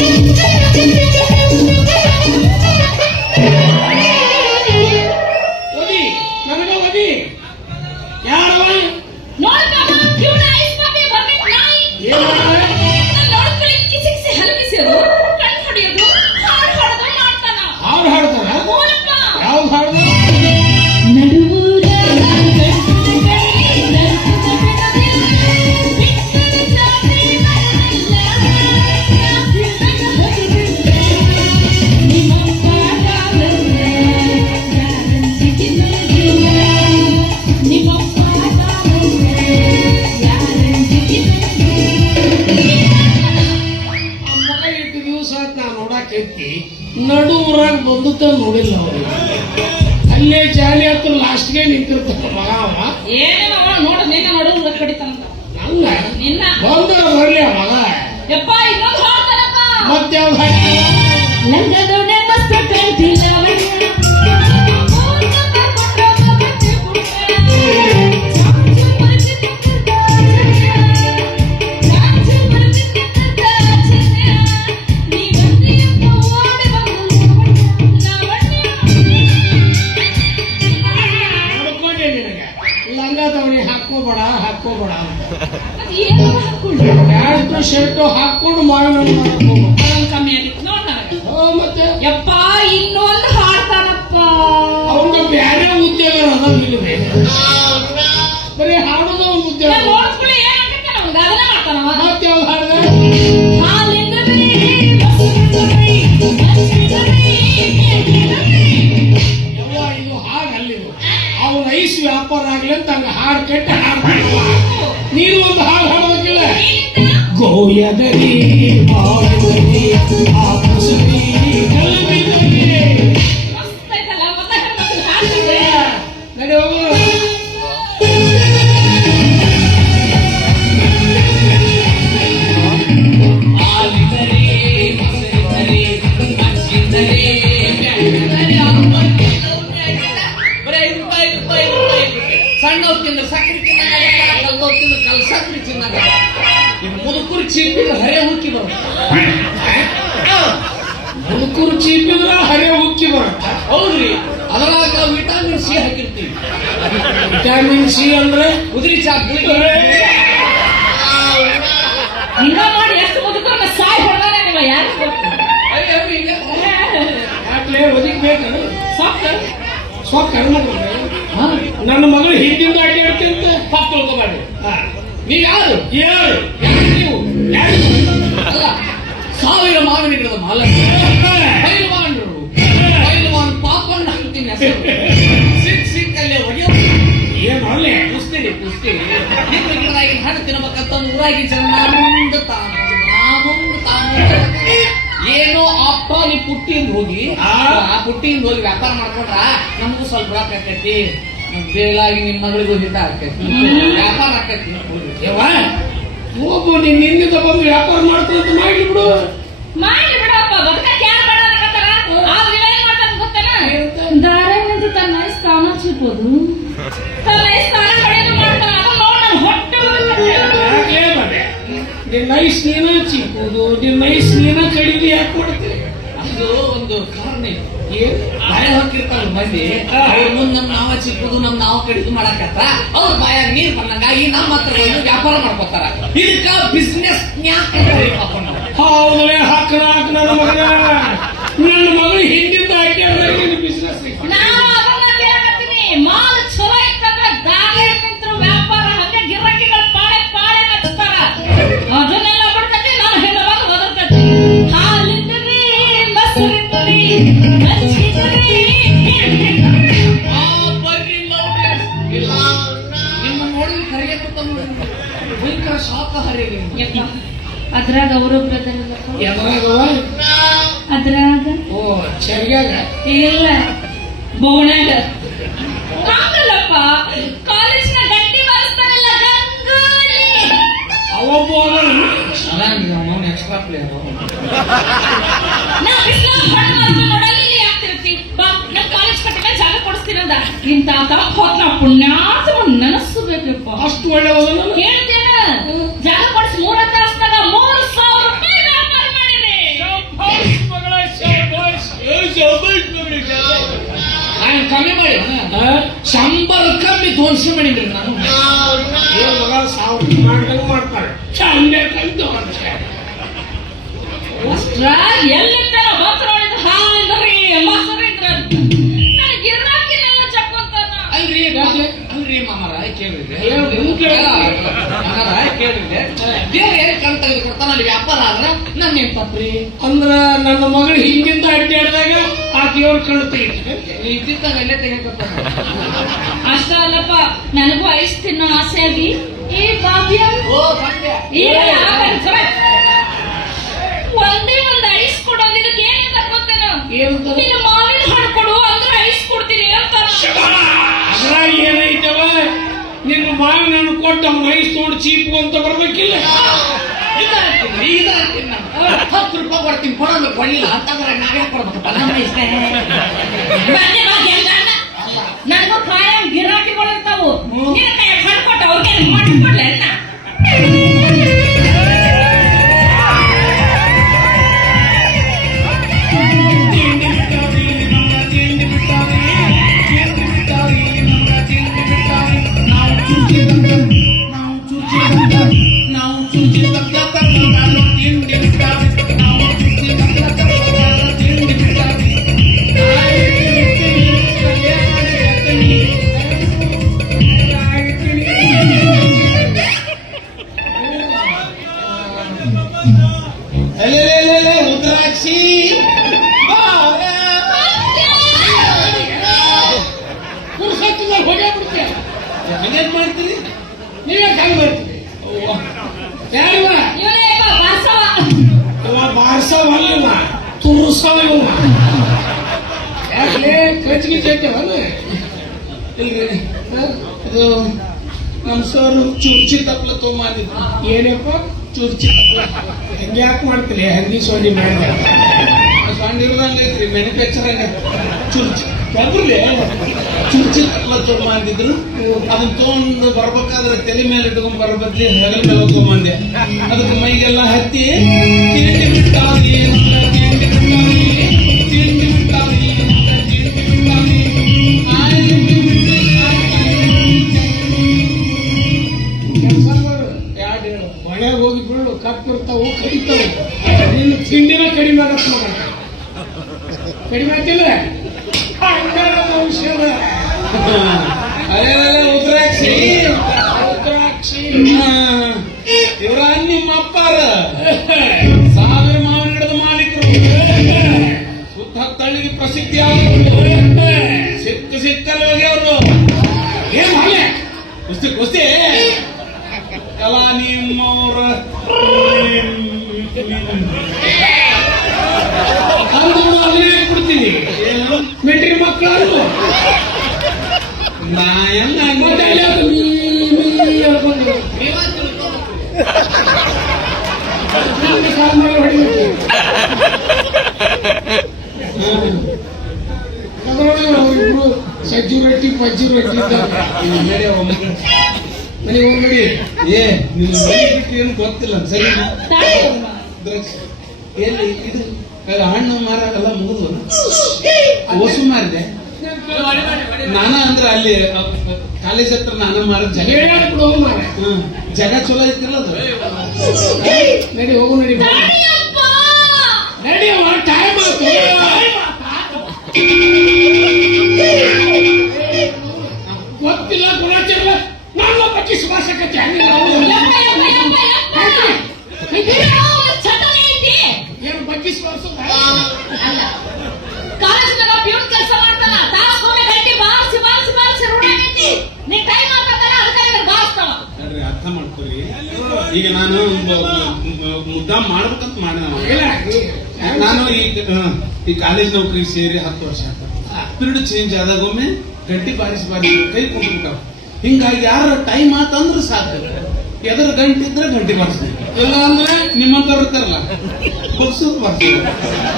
ちょっと待って ಬಂದುತ್ತ ನೋಡಿಲ್ಲ ಅವ್ರಿಗೆ ಅಲ್ಲೇ ಜಾಲಿ ಹತ್ರ ಲಾಸ್ಟ್ಗೆ ನಿಂತಿರ್ತಾನ ಮಗ ಅವ. ಏನೇನೋ ನೋಡು ನಿನ್ನ ಕಡಿತಾನಂತ ನನ್ನ. ನಿನ್ನ ಬಂದ್ರೆ ಬರ್ಲಿ ಆ ಮಗ. ಯಪ್ಪ ಇನ್ನೊಂದು ಹಾಡ್ತಾರಪ್ಪ ಮತ್ತೆ ಅವ್ರು ಹಾಡ್ತಾನ ಕಂಠಿಲ್ಲ ಆಗ್ಲಿ ಅಂತ ಹಂಗ ಹಾಡು ಕೆಟ್ಟ ಹಾಡು ನೀನು ಒಂದು ಹಾಡು ಹಾಡೋದಿಲ್ಲ ಗೋಯದರಿ ಮುದುಕರು ಚೀಪಿದ್ರೆ ಹರೆ ಹುಕ್ಕಿ ಬರ ಹರೆ ಬರುತ್ತೆ ಹೌದ್ರಿ ಅದರಾಗ ವಿಟಾಮಿನ್ ಸಿ ಹಾಕಿರ್ತೀವಿ ವಿಟಾಮಿನ್ ಸಿ ಅಂದ್ರೆ ಉದುರಿ ಚಾ ಗುಳಿಗೆ ಹಿಂಗ ಮಾಡಿ ಎಷ್ಟು ನಿಮ್ಮ ಕರ್ಮ ನನ್ನ ಮಗಳು ಹಿಂದಿಂದ ಅಡ್ಡಾಡ್ತೀನಿ ತಿಳ್ಕೊಬೇಡ್ರಿ ಹಾ. ನೀವ್ ಯಾರು? ಯಾರು ನೀವು? ಯಾರು? ಅಲ್ಲ ಸಾವಿರ ಮಾವಿನ ಗಿಡದ ಪೈಲ್ವಾನ್ರು. ಪೈಲ್ವಾನ್ ಪಾಪಣ್ಣ ಅಂತೀನಿ ಹೆಸರು. ಸಿಕ್ ಸಿಕ್ ಅಲ್ಲೇ ಹೊಡಿಯೋ ಏನು ಅಲ್ಲೇ ಕುಸ್ತಿರಿ ಕುಸ್ತಿರಿ ನಿಮ್ಮ ಹಣ್ಣು ತಿನ್ಬೇಕಂತ ಊರಾಗಿ ಜನ ಮುಂದೆ ತಾನು ಮುಂದ ತಾನು ಏನೋ ಅಪ್ಪ ನೀ ಪುಟ್ಟಿಯಿಂದ ಹೋಗಿ ಆ. ಪುಟ್ಟಿಯಿಂದ ಹೋಗಿ ವ್ಯಾಪಾರ ಮಾಡ್ಕೊಂಡ್ರ ನಮಗೂ ಸ್ವಲ್ಪ ರೊಕ್ಕ ಆಕೈತಿ ಬೇಲಾಗಿ ನಿಮ್ಮ ಮಗಳಿಗೂ ಹಿತ ಆಕೈತಿ ವ್ಯಾಪಾರ. ಯವ್ವ ಹೋಗು ನೀನ್ ನಿನ್ನಿಂದ ಬಂದು ವ್ಯಾಪಾರ ಮಾಡ್ಕೊಂತ ಮಾಡಿ ಬಿಡು ಮಾಡ್ಲಿ ಬಿಡಪ್ಪ ಬದುಕಕ್ಕೆ ಯಾರು ಬೇಡ ಅನ್ನಕತ್ತಾರ? ಆದ್ರೆ ಇವ ಏನ್ ಮಾಡ್ತಾನ ಗೊತ್ತೇನ? ದಾರಿಯಿಂದ ತನ್ನ ಸ್ಥಾನ ಮಾಡ್ತಾನ ನೋಡ್ ನನ್ ಹೊಟ್ಟೆ ನಿನ್ನ ಐಸ್ ನೀನ ಚಿಕ್ಕುದು ನಿನ್ನ ಐಸ್ ನೀನ ಕಡಿದು ಯಾಕೆ ಕೊಡ್ತೀರಿ ಅದು ಒಂದು ಕಾರಣ ಇದೆ. ಏನ್ ಬಾಯ ಹಾಕಿರ್ತಾರ ಮಂದಿ ಅವ್ರ ಮುಂದ್ ನಮ್ ನಾವ ಚಿಕ್ಕದು ನಮ್ ನಾವ ಕಡಿದು ಮಾಡಕತ್ತ ಅವ್ರ ಬಾಯಾಗ ನೀರ್ ಬಂದಂಗಾಗಿ ನಮ್ಮ ಹತ್ರ ಬಂದು ವ್ಯಾಪಾರ ಮಾಡ್ಕೊತಾರ. ಇದಕ್ಕ ಬಿಸ್ನೆಸ್ ಹೌದಲೇ ಹಾಕಣ ಹಾಕಣ ನನ್ನ ಮಗನ. ನನ್ನ ಮಗಳು ಹಿಂದಿಂದ ಹಾಕ್ಯಾರ ಬಿಸ್ನೆಸ್ ಅದ್ರಾಗ ಅವರು ಅದ್ರಾಗ ಓ ಚರ್ಯಾಗ ಇಲ್ಲ. ಬೋಣಾಗ ಹಂಗಲ್ಲಪ್ಪ ಕಾಲೇಜ್ನ ಗಟ್ಟಿ ಬಾರಿಸ್ತಾರಲ್ಲ ಗಂಗೂಲಿ. ಅವೊಬ್ಬ ಅವನು ಎಕ್ಸ್ಟ್ರಾ ಪ್ಲೇಯರ್ ಇಂತ ತಪ್ಪ ಹೋತ್ನ ಪುಣ್ಯಾಸವನ್ನು ನೆನೆಸಬೇಕಪ್ಪ ಅಷ್ಟು ಒಳ್ಳೆಯವನು ಹೇಳ್ತೇನೆ ಜಾಗ ಪಡಿಸಿ ಮೂರ ತಾಸ್ನಾಗ ಮೂರು ಸಾವಿರ ರೂಪಾಯಿ ವ್ಯಾಪಾರ ಮಾಡಿದೆ. ನಾನು ಕಮ್ಮಿ ಮಾಡಿ. ಶಂಬರ್ ಕಮ್ಮಿ ತೋರಿಸಿ ಮಾಡಿದ್ರಿ ನಾನು. ಸಾವಿರ ಮಾಡ್ತಾರೆ. ಚಂದ ಕಲಿತು ಅಷ್ಟ್ರಾಗ ಎಲ್ಲ ಕೇಳ್ರಿ ದೇವ್ರ ಏನ್ ಕಣ್ ತೆಗೆದು ಕೊಡ್ತಾನ ಅಲ್ಲಿ ವ್ಯಾಪಾರ ಆದ್ರ ನಮ್ ಏನ್ ತಪ್ಪ್ರಿ? ಅಂದ್ರ ನನ್ನ ಮಗಳು ಹಿಂಗಿಂದ ಅಡ್ಡಾಡಿದಾಗ ಆ ದೇವ್ರ ಕಣ್ ತೆಗಿತಾರೆ. ಇದ್ದಿದ್ದಾಗ ಅಲ್ಲೇ ಅಷ್ಟ ಅಲ್ಲಪ್ಪ ನನಗೂ ಐಸ್ ತಿನ್ನೋ ಆಸೆ ಆಗಿ ಈ ಬಾಬ್ಯ ಓ ಬಂದೆ ಈಗ ಒಂದೇ ಒಂದು ಐಸ್ ಕೊಡು ಇದಕ್ಕೆ ಏನ್ ತಗೋತೇನ ಏನು ನಿನ್ನ ಮಾವಿನ ಹಣ್ಣು ಕೊಡು ಅಂದ್ರೆ ಐಸ್ ಕೊಡ್ತೀನಿ ಅಂತ ಏನೈತವ ನಿನ್ನ ಮಾವಿನ ಹಣ್ಣು ಕೊಟ್ಟು ಅವ್ನ ಐಸ್ ನೋಡಿ ಚೀಪು ಅಂತ ಬರ್ಬೇಕಿಲ್ಲ? ಹತ್ತು ರೂಪಾಯಿ ಕೊಡ್ತೀನಿ ಕೊಡೋದು ಕೊಡಲಿಲ್ಲ ಅಂತಂದ್ರೆ ನಾವೇ ಕೊಡ್ಬೇಕಪ್ಪ ಪುರುಷತ್ವದಲ್ಲಿ ಹೊಗೆ ಬಿಡ್ತೆ ಹಂಗೇನ್ ಮಾಡ್ತೀರಿ ನೀವೇ ಹಂಗ್ ಮಾಡ್ತೀರಿ. ಯಾರಿವ ಇವ ಬಾರ್ಸವಲ್ಲ ತುರ್ಸವ ಇವ ಯಾಕೆ ಕಚ್ಗಿ ಇಲ್ರಿ ಹ? ಇದು ನಮ್ಮ ಸರ್ ಚುರ್ಚಿ ತಪ್ಲ ತೊಗೊಂಬಂದಿದ್ರು ಏನಪ್ಪ ಚುರ್ಚಿ ತಪ್ಲ ಯಾಕೆ ಮಾಡ್ತೀರಿ? ಹಂದಿ ಸೊಂಡಿ ಮಾಡಿದೆ? ಸೊಂಡಿ ಇರೋದಂಗೆ ಐತ್ರಿ ಮ್ಯಾನುಫ್ಯಾಕ್ಚರ್ ಚುರ್ಚಿ. ಯಾವ್ದ್ರಲ್ಲಿ ಚುರ್ಚಿ ತಪ್ಲ ಮಾಡಿದ್ರು ಅದನ್ನ ತೊಗೊಂಡು ಬರ್ಬೇಕಾದ್ರೆ ತಲೆ ಮೇಲೆ ಇಟ್ಕೊಂಡ್ ಬರಬದ್ಲಿ ಹೆಗಲ ಮೇಲೆ ತೊಗೊಂಡ್ಬಂದೆ ಅದಕ್ಕೆ ಮೈಗೆಲ್ಲ ಹತ್ತಿ ತಿಂಡಿನ ಕಡಿಮೆ ಆಗತ್ತ ಕಡಿಮೆ ಆಗ್ತಿಲ್ಲ ಉದ್ರಾಕ್ಷಿ ನಿಮ್ಮ ಅಪ್ಪಾರ ಪ್ರಸಿದ್ಧಿ ಆದವರು. ಸಿಕ್ಕ ಸಿಕ್ಕಲ್ಲಿ ಹೋಗ್ಯವರು ಏನ್ ಮನೆ ಕುಸ್ತಿ ಕುಸ್ತಿ. ಕಲಾ ಅಂದು ಅದನ್ನೇ ಕೊಡ್ತೀನಿ ಮೆಟ್ರಿ ಮಕ್ಕಳು ನಾ ಎಲ್ಲ ಮತ್ತೆ ಇಬ್ರು ಸಜ್ಜು ರೊಟ್ಟಿ ಪಜ್ಜು ರೊಟ್ಟಿ ಇದ್ದಾರೆ. ಹ್ಮ್, ನಡಿ ಅವ್ವ ಮಗಳು. ಮನೆಗೆ ಹೋಗಿ ನಡಿ. ಏ ನಿನ್ನ ಏನು ಗೊತ್ತಿಲ್ಲ ಸರಿ. ಎಲ್ಲಿ ಇದು ಅಲ್ಲ, ಹಣ್ಣು ಮಾರ ಎಲ್ಲ ಮುಗಿದು ಓಸು ಮಾರಿದೆ ನಾನ ಅಂದ್ರೆ ಅಲ್ಲಿ ಕಾಲೇಜ್ ಹತ್ರ ನಾನ ಮಾರ ಜಗ. ಹ್ಮ್. ಜಗ ಚಲೋ ಐತಿಲ್ಲ ಅದು? ನಡಿ ಹೋಗು ನಡಿ. ನಡಿ ಟೈಮ್ ಗೊತ್ತಿಲ್ಲ ಗುಣಾಚಾರ ನಾನು ಬಗ್ಗೆ ಸುಭಾಷಕತೆ ಹಂಗಿಲ್ಲ ಏನು ಬಗ್ಗೆ ಸುಭಾಷ ಅಲ್ಲ ಕಾಲೇಜಿನಾಗ ಪ್ಯೂನ್ ಕೆಲಸ ಮಾಡ್ತಾನ. ತಾಸ್ಕೊಮ್ಮೆ ಗಂಟೆ ಬಾರ್ಸಿ ಬಾರ್ಸಿ ಬಾರ್ಸಿ ರೂಢ ಆಗೈತಿ ನೀ ಟೈಮ್ ಆಗ್ತದಲ್ಲ ಅದಕ್ಕೆ ನಿನಗೆ ಬಾರಿಸ್ತಾವ. ನೋಡ್ರಿ ಅರ್ಥ ಮಾಡ್ಕೊರಿ ಈಗ ನಾನು ಮುದ್ದ ಮಾಡ್ಬೇಕಂತ ಮಾಡಿದ ನಾನು. ಈ ಈ ಕಾಲೇಜ್ ನೌಕರಿ ಸೇರಿ ಹತ್ತು ವರ್ಷ ಪಿರಿಯಡ್ ಚೇಂಜ್ ಆದಾಗೊಮ್ಮೆ ಗಂಟೆ ಗಂಟಿ ಬಾರಿಸಿ ಬಾರಿಸಿ ಕೈ ಕುಂಟ್ಬಿಟ್ಟಾವ ಹಿಂಗಾಗಿ ಯಾರ ಟೈಮ್ ಆತಂದ್ರೆ ಸಾಕು ಎದ್ರ ಗಂಟೆ ಇದ್ರೆ ಗಂಟೆ ಬಾರಿಸ್ಬೇಕು. ಇಲ್ಲ ಅಂದ್ರೆ ನಿಮ್ಮಂತವ್ರು ಇರ್ತಾರಲ್ಲ. ಬಗ್ಸೋದು ಬಾರಿಸೋದು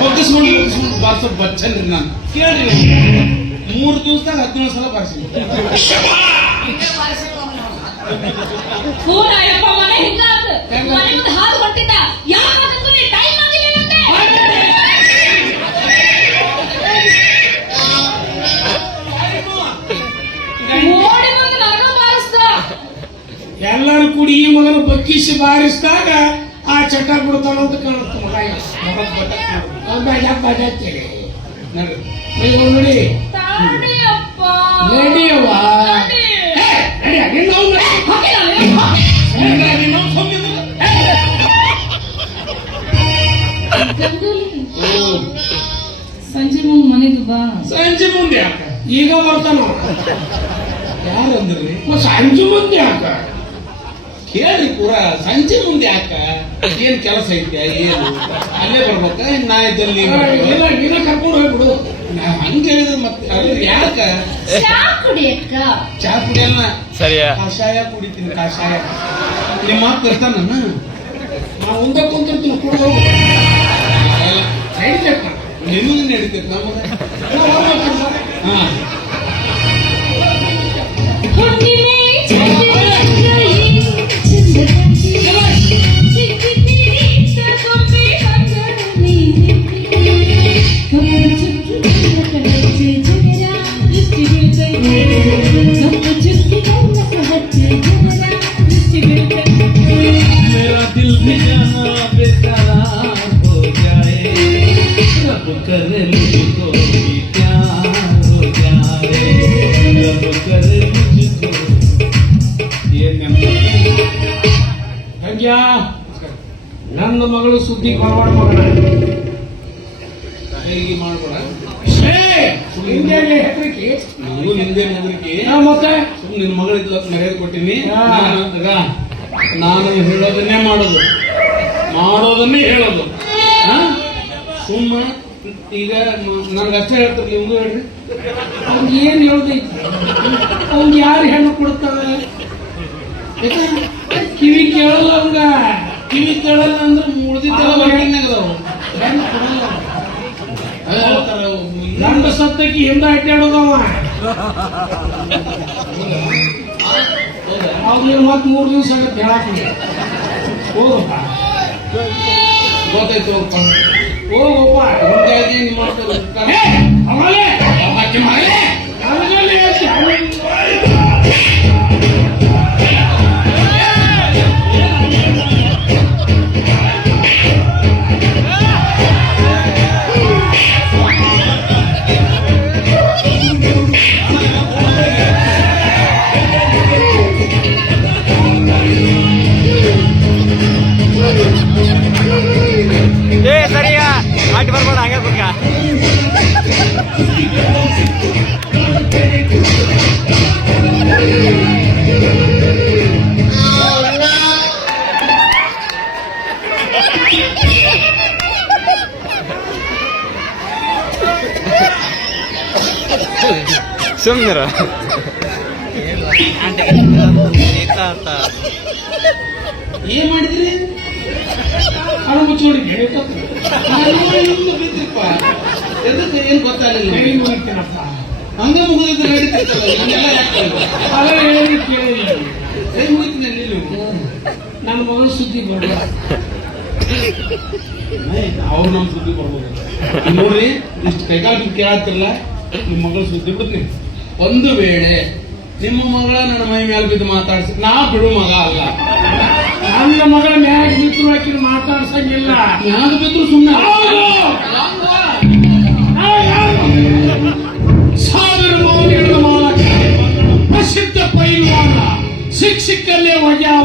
ಬಗ್ಗಿಸ್ಕೊಂಡು ಬಗ್ಗಿಸ್ಕೊಂಡು ಬಾರಿಸೋದು ಬಚ್ಚನ್ರಿ ನಾನು. ಕೇಳ್ರಿ ಮೂರು ದಿವಸದಾಗ ಹದಿನೇಳು ಸಲ ಬಾರಿಸಿ ಯಾಕಂತಂದ್ರೆ ಮಗನ ಬಕ್ಕಿಸಿ ಬಾರಿಸಿದಾಗ ಆ ಚಟ ಬಿಡ್ತಾನ ಅಂತ ಕಾಣುತ್ತೆ ನೋಡು. ಸಂಜೆ ಮುಂದ್ ಮನೆಗೆ ಬಾ. ಸಂಜೆ ಮುಂದೆ ಯಾಕ? ಈಗ ಬರ್ತಾನ? ಯಾರಂದ್ರಿ? ಯಾರು ಅಂದ್ರಿ ಮತ್ತ್ ಸಂಜೆ ಮುಂದೆ ಯಾಕ? ಕೇಳ್ರಿ ಪೂರ ಸಂಜೆ ಮುಂದೆ ಯಾಕ? ಏನ್ ಕೆಲಸ ಐತೆ? ಏನು? ಅಲ್ಲೇ ಬರ್ಬೇಕ? ನಾ ಇದ್ದಲ್ಲಿ ನೀನ ಕರ್ಕೊಂಡು ಹೋಗ್ಬಿಡು. ನಾ ಹಂಗ ಹೇಳಿದ್ರೆ ಮತ್ತೆ ಅಲ್ಲ ಯಾಕ? ಚಾ ಕುಡಿಯಲ್ಲ ಸರಿಯಾ? ಕಷಾಯ ಕುಡಿತೀನಿ ಕಷಾಯ. ನಿಮ್ಮ ಮಾತು ಬರ್ತಾನ? ನಾ ಮುಂದೆ ಕುಂತಿರ್ತೀನಿ ಕೂಡ ಹೋಗು. ನಡೀತೈತೆ. ನಿಮಗೆ ನಡೀತೈತೆ ನಮಗೆ? ಹಾ. करे मुझको भी प्यार हो जाए रब करे मुझको ಏನ್ ನೆನ್ಪು? ಹಂಗ್ಯಾ ನನ್ನ ಮಗಳು ಸುದ್ದಿ ಕೊಡಬೇಡ ಮಗನ ಹೀಗೆ ಮಾಡ್ಬೇಡ ಛೇ, ಹಿಂಗೆ ಹೆದರಿಕೆ ನನಗೂ ನಿಂದೆ ಹೆದರಿಕೆ ಮತ್ತೆ? ಸುಮ್ ನಿನ್ ಮಗಳಿದ್ಲ ಮರ್ಯಾದೆ ಕೊಟ್ಟಿನಿ. ನಾನು ಹೇಳೋದನ್ನೇ ಮಾಡೋದು. ಮಾಡೋದನ್ನೇ ಹೇಳೋದು? ಸುಮ್ಮ ಈಗ ನನ್ಗೆ ಅಷ್ಟೇ ಹೇಳ್ತಾರೆ ನಿಮ್ದು ಹೇಳ್ರಿ. ಅವ್ನಿಗೆ ಏನ್ ಹೇಳ್ದೈತಿ ಅವ್ನ್ ಯಾರು ಹೆಣ್ಣು ಕೊಡ್ತಾರೆ ಕಿವಿ ಕೇಳಲ್ಲ ಅವಂಗ ಕಿವಿ ಕೇಳಲ್ಲ ಅಂದ್ರೆ ಮುಳ್ದಿದ್ದೆಲ್ಲ ಅದಾವು ಹೆಣ್ಣು ಕೊಡಲ್ಲ. ಹೇಳ್ತಾರೆ. ಗಂಡ ಸತ್ತಕ್ಕೆ ಹಿಂದ ಅಡ್ಡಾಡೋದವ ಅವ್ರಿಗೆ ಮತ್ತೆ ಮೂರು ದಿವಸ ಆಗತ್ತೆ ಹೇಳಕ್ಕೆ. ಹೋಗಪ್ಪ. ಗೊತ್ತಾಯ್ತು ಹೋಗಪ್ಪ. ಹೋಗಪ್ಪ. ನಿಮ್ಮ ಮಾಡ್ತಾರೆ ಏನ್ ಮಾಡಿದ್ರಿ? ಮುಚ್ಚೋಡಿ ಬಿದ್ರಿಪ್ಪ ಎದಕ್ಕೆ ಏನ್ ಗೊತ್ತಾಗಲಿಲ್ಲ ಹಂಗ ನನ್ನ ಮಗಳು ಸುದ್ದಿ ಅವ್ರು ನಮ್ ಸುದ್ದಿ ಬರ್ಬೋದು. ನೋಡ್ರಿ ಇಷ್ಟು ಕೈಗಾಲ ಕೇಳತ್ತಿರಲ್ಲ ನಿಮ್ಮ ಮಗಳ ಸುದ್ದಿ ಬಿಡ್ತೀನಿ ಒಂದು ವೇಳೆ ನಿಮ್ಮ ಮಗಳ ನನ್ನ ಮೈ ಮೇಲೆ ಬಿದ್ದು ಮಾತಾಡ್ಸಿ ನಾ ಬಿಡು ಮಗ ಅಲ್ಲ. ನನ್ನ ಮಗಳ ಮ್ಯಾಗ ಬಿದ್ರು ಹಾಕಿ ಮಾತಾಡ್ಸಂಗಿಲ್ಲ. ಯಾರು ಬಿದ್ರು ಸುಮ್ಮನೆ ಸಾವಿರ ಮೌಲ್ಯಗಳ ಮಾಲಕ ಪ್ರಸಿದ್ಧ ಪೈಲ್ವಾನ ಶಿಕ್ಷಕಲ್ಲೇ ಒಯ್ಯಾವ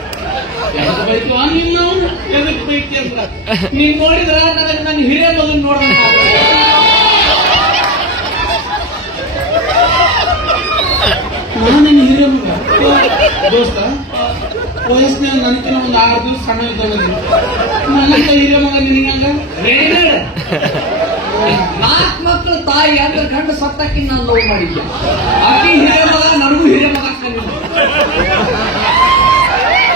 ಎದಕ್ ಬೈಕು? ನಿನ್ನವನು ಎದಕ್ ಅಂತ. ನೀನ್ ನೋಡಿದ್ರ ನನಗೆ ನನ್ನ ಹಿರಿಯ ಮಗನ್ ನೋಡ ನಾನು ನಿನ್ನ ಹಿರಿಯ ಮಗ. ದೋಸ್ತ ವಯಸ್ಸಿನ ನಂತರ ಒಂದು ಆರು ದಿವಸ ಸಣ್ಣ ಇದ್ದಾನೆ ನನ್ನಂತ ಹಿರಿಯ ಮಗ ನಿನಗಂಗ ನಾಲ್ಕು ಮಕ್ಕಳು ತಾಯಿ ಅಂದ್ರೆ ಗಂಡು ಸತ್ತಕ್ಕಿ ನಾನು ಲವ್ ಮಾಡಿದ್ದೆ. ಅಕ್ಕಿ ಹಿರಿಯ ಮಗ, ನನಗೂ ಹಿರಿಯ ಮಗ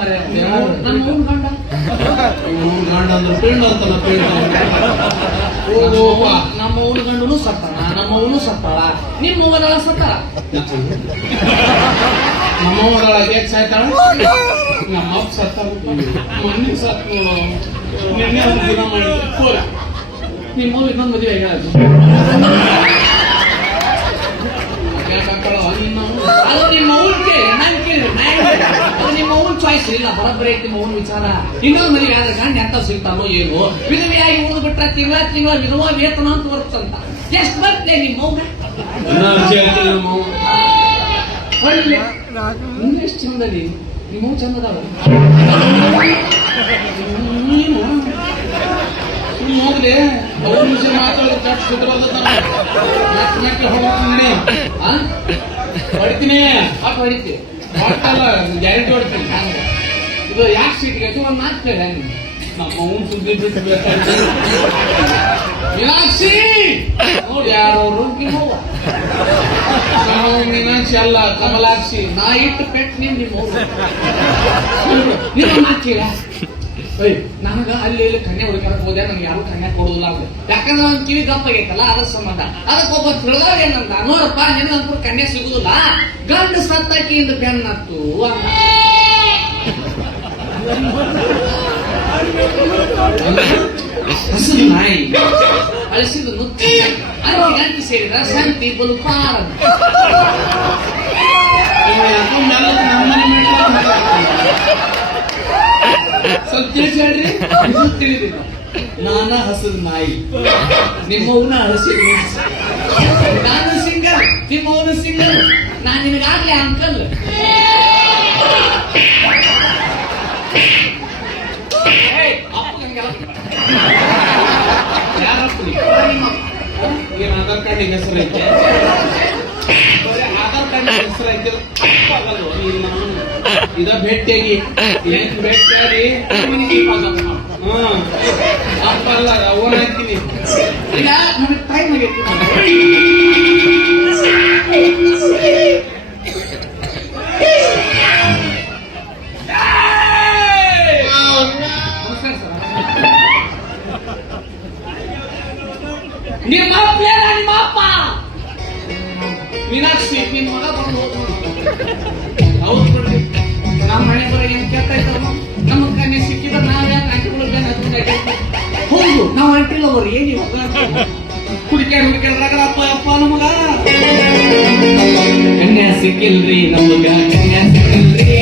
ಮರೆ ನಮ್ಮ ಗಂಡ ಗಂಡ ಅಂದ್ರೆ ಪಿಂಡ ಅಂತಲ್ಲ ಪಿಂಡ ನಮ್ಮ ಅವ್ನ ಗಂಡನು ಸತ್ತಾನ ನಮ್ಮ ಅವನು ಸತ್ತಾಳ. ನಿಮ್ಮ ಅವ್ವನ ಸತ್ತಾಳ? ನಮ್ಮವರ ಹೇಗ್ ಸಾಯ್ತಾಳ ನಮ್ಮ ಅಪ್ಪ ಸತ್ತ ಮೊನ್ನೆ ಸತ್ ನೋಡು ನಿನ್ನೆ ಒಂದು ದಿನ ನಿಮ್ಮ ಅವ್ವ ಇನ್ನೊಂದು ಮದುವೆ ಆಗ್ಯಾಳ ಅದು ನಿಮ್ಮ ಅದು ನಿಮ್ಮ ಅವ್ನ ಚಾಯ್ಸ್ ಇಲ್ಲ ಬರೋಬ್ಬರಿ ಐತಿ ನಿಮ್ಮ ಅವ್ನ ವಿಚಾರ. ಇನ್ನೊಂದು ಮದುವೆ ಆದ್ರೆ ಕಾರಣ ಎಂತ ಸಿಗ್ತಾನೋ ಏನು ವಿಧವೆಯಾಗಿ ಉಳಿದು ಬಿಟ್ರೆ ತಿಂಗಳ ತಿಂಗಳ ವಿಧವಾ ವೇತನ ಅಂತ ಬರುತ್ತಂತ ಎಷ್ಟು ಬರ್ತೇ ನಿಮ್ಮ ಒಳ್ಳೆ. ಎಷ್ಟು ಚಂದದಿ ನಿಮ್ಮ ಅವ್ವ ಚಂದದವ? ಹೋಗ್ಲಿ ಅವ್ರ ವಿಷಯ ಮಾತಾಡೋದು ಕಟ್ ಸುದ್ರದ ಹೊಡ್ತೀನಿ ಆ? ಹೊಡಿತೀನಿ. ಅಪ್ಪ ಹೊಡಿತೀವಿ ಗ್ಯಾರಂಟಿ ಇದು ಯಾಕೆ ಸೀಟ್ಗೆ ಒಂದು ಮಾತು ಹೇಳಿ. ಹಂಗೆ ನಮ್ಮ ಅವ್ನ ಸುದ್ದಿ ಮೀನಾಕ್ಷಿ! ನೋಡಿ ಯಾರವರು ನಮ್ಮ ಮೀನಾಕ್ಷಿ ಅಲ್ಲ, ಕಮಲಾಕ್ಷಿ. ನಾ ಇಟ್ಟು ಪೆಟ್ ನಿಮ್ ನಿಮ್ಮ ಮಾತಿಲ್ಲ ಏಯ್ ನನಗ ಅಲ್ಲಿ ಇಲ್ಲಿ ಕನ್ಯಾ ಹುಡುಕಕ್ ಹೋದೆ, ನನಗೆ ಯಾರು ಕನ್ಯಾ ಕೊಡುದಿಲ್ಲ ಅವ್ರು. ಯಾಕಂದ್ರೆ ನನ್ನ ಕಿವಿ ಗಪ್ಪಾಗೈತಲ್ಲ ಅದ್ರ ಸಂಬಂಧ. ಅದಕ್ಕೆ ಒಬ್ಬ ತಿಳಿದಾಗ ಏನಂತ ನೋಡಪ್ಪ, ನಿನಗಂತೂ ಕನ್ಯಾ ಸಿಗುದಿಲ್ಲ. ಗಂಡ ಸತ್ತಾಕಿಯಿಂದ ಬೆನ್ನತ್ತು ಅಂತ ಹಸಿರು ನಾಯಿ ಅಳಿಸಿದ ನುತ್ತಿ ಅಲ್ಲಿ ಸೇರಿದ? ಸಂತಿ ಬಲು ಪಾರ ಯಾಕೋ ಮೆಲ್ಲಗೆ ನಮ್ಮನೆ ಮೇಲೆ ಸ್ವಲ್ಪ ತಿಳಿಸಿ ಹೇಳ್ರಿ ನಾನ ಹಸಿರು ನಾಯಿ. ನಿಮ್ಮವನ ಹಸಿರು ನಾನ ಸಿಂಗಲ್ ನಿಮ್ಮವನು ಸಿಂಗಲ್. ನಾನು ನಿನಗಾಗ್ಲೇ ಅಂಕಲ್ ಆಧಾರ್ ಕಾರ್ಡ್ ಹೆಸರು ಐತೆ. ಇದ ಭೇಟಿಯಾಗಿ ಭೇಟಿಯಾಗಿ? ಹ್ಮ್ ಅಪ್ಪ ಅಲ್ಲ ಓನ್ ಹಾಕ್ತೀನಿ. ಟೈಮ್ ಆಗೈತಿ. ಹೌದು ನಾವು ಅಂಟಿಲ್ಲ ಅವ್ರು ಇವಾಗ ಹುಡುಕ್ಯಾಡ ರಗಡಪ್ಪ ಅಪ್ಪ ನಮಗ ಕನ್ಯಾ ಸಿಕ್ಕಿಲ್ರಿ ನಮಗ ಕನ್ಯಾ ಸಿಕ್ಕಿಲ್ರಿ